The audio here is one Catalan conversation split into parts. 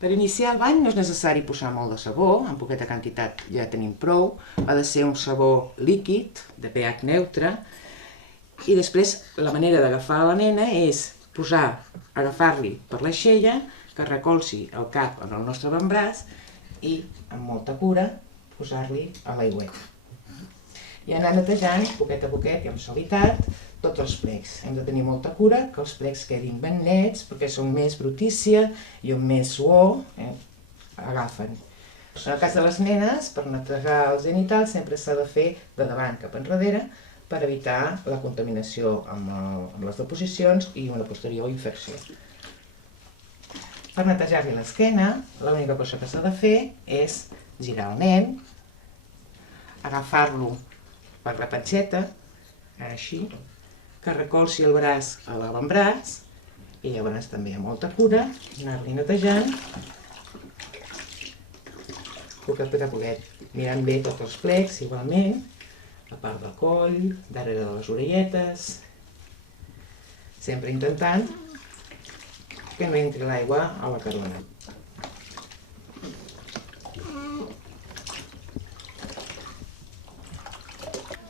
Per iniciar el bany no és necessari posar molt de sabó, en poqueta quantitat ja tenim prou. Ha de ser un sabó líquid, de pH neutre, i després la manera d'agafar la nena és agafar-li per l'aixella, que recolzi el cap en el nostre avantbraç i, amb molta cura, posar-li a l'aigüeta. I anar netejant, poquet a poquet i amb suavitat, tots els plecs. Hem de tenir molta cura que els plecs quedin ben nets, perquè són més brutícia i on més suor agafen. En el cas de les nenes, per netejar els genitals sempre s'ha de fer de davant cap enrere per evitar la contaminació amb les deposicions i una posterior infecció. Per netejar-li l'esquena, l'única cosa que s'ha de fer és girar el nen, agafar-lo per la panxeta, així, que recolzi el braç a l'avantbraç i llavors també amb molta cura anar-li netejant poquet a poquet, mirant bé tots els plecs igualment, la part del coll, darrere de les orelletes, sempre intentant que no entri l'aigua a la carona.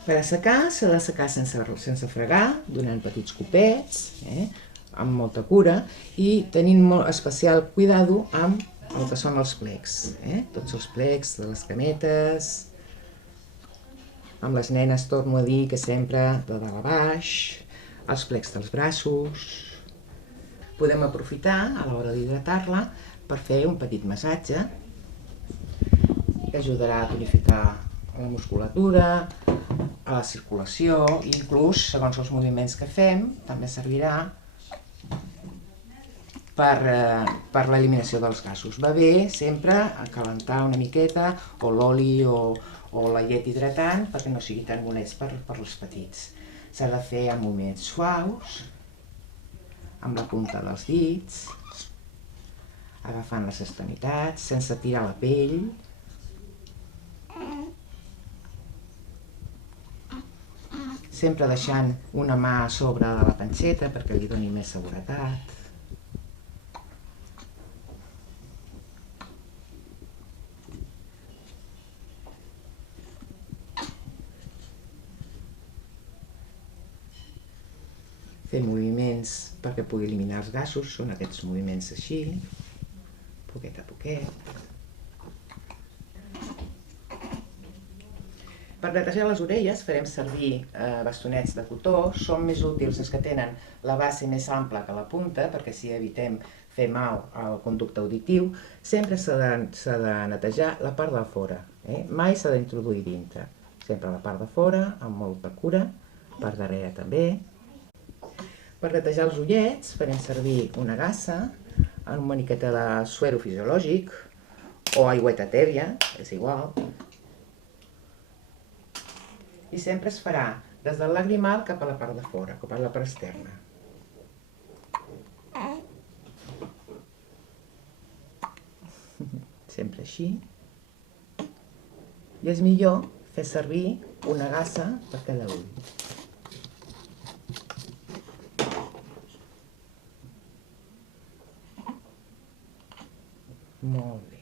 Per assecar, s'ha d'assecar sense fregar, donant petits copets, amb molta cura, i tenint molt especial cuidado amb el que són els plecs. Tots els plecs de les cametes, amb les nenes torno a dir que sempre de dalt a baix, els plecs dels braços. Podem aprofitar a l'hora d'hidratar-la per fer un petit massatge que ajudarà a tonificar la musculatura, a la circulació, i inclús, segons els moviments que fem, també servirà per l'eliminació dels gasos. Va bé sempre calentar una miqueta o l'oli o la llet hidratant perquè no sigui tan molest per als petits. S'ha de fer en moments suaus, amb la punta dels dits, agafant les extremitats, sense tirar la pell. Sempre deixant una mà a sobre de la panxeta perquè li doni més seguretat. Fer moviments perquè pugui eliminar els gasos, són aquests moviments així, poquet a poquet. Per netejar les orelles farem servir bastonets de cotó, són més útils els que tenen la base més ampla que la punta, perquè així evitem fer mal al conducte auditiu. Sempre s'ha de netejar la part de fora, mai s'ha d'introduir dintre. Sempre la part de fora, amb molta cura, per darrere també. Per netejar els ullets farem servir una gassa, una miqueta de suero fisiològic o aigüeta tèbia, és igual. I sempre es farà des del lagrimal cap a la part de fora, cap a la part externa. Sempre així. I és millor fer servir una gassa per cada ull. Molt bé.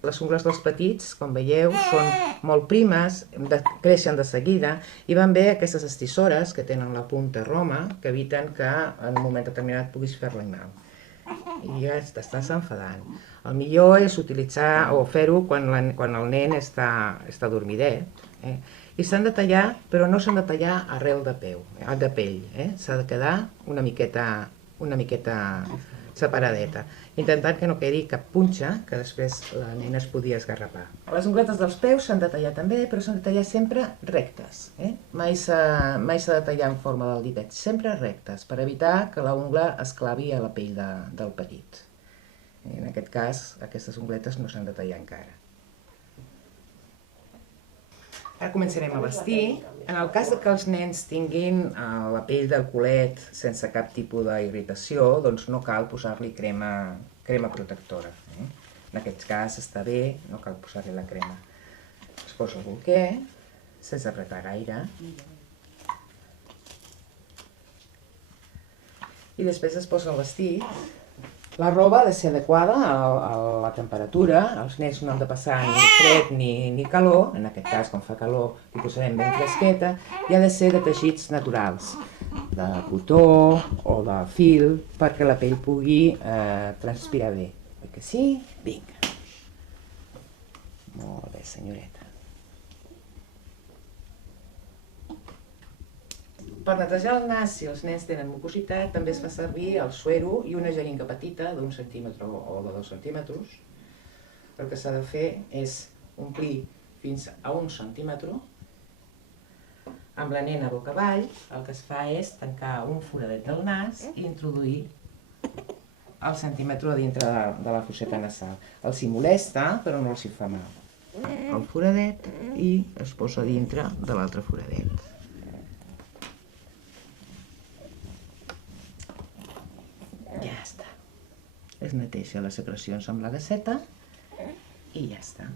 Les ungles dels petits, com veieu, són molt primes, creixen de seguida i van bé aquestes estissores que tenen la punta roma que eviten que en un moment determinat puguis fer-li mal. I ja t'estàs enfadant. El millor és utilitzar o fer-ho quan el nen està dormidet. I s'han de tallar, però no s'han de tallar arrel de pell. S'ha de quedar una miqueta separadeta, intentant que no quedi cap punxa que després la nena es podia esgarrapar. Les ungletes dels peus s'han de tallar també, però s'han de tallar sempre rectes. Mai s'ha de tallar en forma del ditet, sempre rectes, per evitar que l'ungla es clavi a la pell del petit. En aquest cas, aquestes ungletes no s'han de tallar encara. Ara començarem a vestir. En el cas que els nens tinguin la pell del culet sense cap tipus d'irritació, doncs no cal posar-li crema protectora. En aquest cas està bé, no cal posar-li la crema. Es posa el bolquer, sense apretar gaire. I després es posa el vestit, La roba ha de ser adequada a la temperatura, els nens no han de passar ni fred ni calor, en aquest cas quan fa calor hi posarem ben fresqueta, i ha de ser de teixits naturals, de cotó o de fil, perquè la pell pugui transpirar bé. Oi que sí? Vinga. Molt bé, senyoreta. Per netejar el nas, si els nens tenen mucositat, també es fa servir el suero i una jeringa petita d'1 centímetre o de 2 centímetres. El que s'ha de fer és omplir fins a 1 centímetre. Amb la nena boca avall, el que es fa és tancar un foradet del nas i introduir el centímetre dintre de la fosseta nasal. Els hi molesta, però no els hi fa mal. El foradet i es posa dintre de l'altre foradet. Ja està. Es neteja les secrecions amb la gasseta i ja està.